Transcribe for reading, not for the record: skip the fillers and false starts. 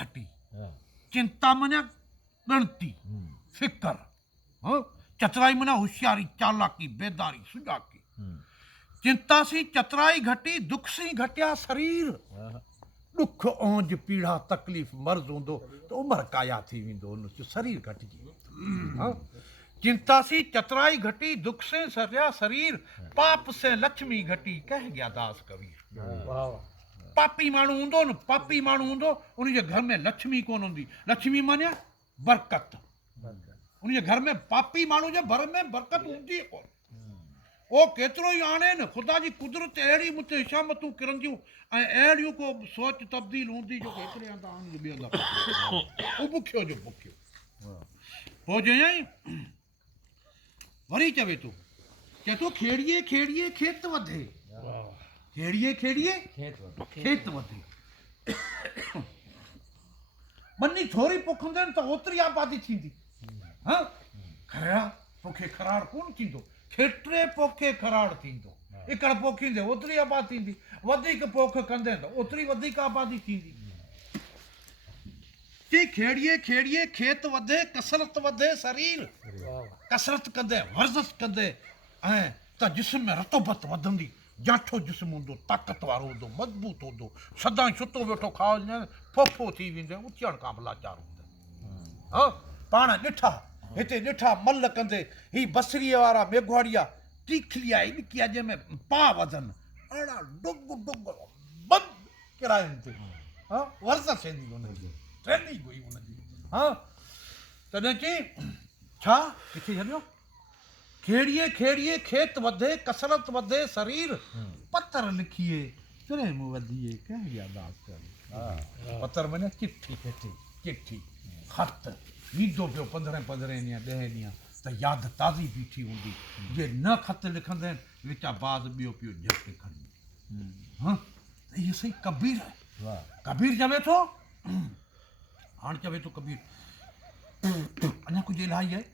घटी चिंता मना गणती फिकर चतुराई मना होशियारी चालाकी बेदारी सुजाकी चिंता सी चतुराई घटी दुख सी घटिया शरीर दुख औंज पीड़ा तकलीफ़ मर्ज़ हूंदो त उमिरि काया थी वेंदो उन जो शरीर घटिजी चिंता सी चतुराई घटी दुख से सरिया शरीर पाप से लक्ष्मी घटी कह गया दास कबीर पापी माण्हू हूंदो न पापी माण्हू हूंदो उनजे घर में लक्ष्मी कोन हूंदी लक्ष्मी माने बरकत उनजे घर में पापी माण्हू जे घर में बरकत हूंदी कोन ओ केतिरो ई आणे न ख़ुदा जी कुदरत अहिड़ी मूं ते हिशामतूं किरंदियूं ऐं अहिड़ियूं को सोच तब्दील हूंदी जो कि हिकिड़े हंधि आणे ॿिए हंधि बुखियो जो बुखियो पोइ चयईं वरी चवे थो चए थो खेड़िए खेड़िए खेत वधे खेड़िए खेड़िए खेत वधे बन्नी थोरी पोखंदे त ओतिरी आबादी थींदी हाँ खरा पोखे खराड़ कोन थींदो खेतरे पोखे खराड़ थींदो एकड़ पोखींदे ओतिरी आबादी थींदी वधीक पोख कंदे त ओतिरी वधीक आबादी थींदी कि खेड़िए खेड़िए खेत वधे कसरत वधे शरीर कसरत कंदे वर्जिश कंदे ऐं त जिस्म में रतोबत वधंदी जाठो जिस्म हूंदो ताक़त वारो हूंदो मज़बूत हूंदो सदाईं सुतो वेठो खाओ फोफो थी वेंदे उथण खां बि लाचार हूंदे हा पाण ॾिठा हिते ॾिठा मल कंदे ही बसरीअ वारा मेघवाड़िया टीखली आहे ॾिकी आहे जंहिंमें पा वधनि अहिड़ा डुग डुग बंद किरायनि ते हा वर्जिश थींदी हुनजी ट्रेनिंग हुई हुनजी हा तॾहिं चई छा किथे छॾियो खेड़िए खेड़िए खेत वधे कसरत वधे शरीर पत्थर लिखिए प्रेम वधिए कह गया दास पत्थर माने चिट्ठी चिट्ठी ख़त वीदो पियो 15 ॾींहं 10 ॾींहं त यादि ताज़ी बीठी हूंदी जे न ख़त लिखंदा आहिनि विचा बाज़ ॿियो पियो झटि खणी हा त इहो सही कबीर आहे कबीर चवे थो हाणे चवे थो कबीर अञा कुझु इलाही आहे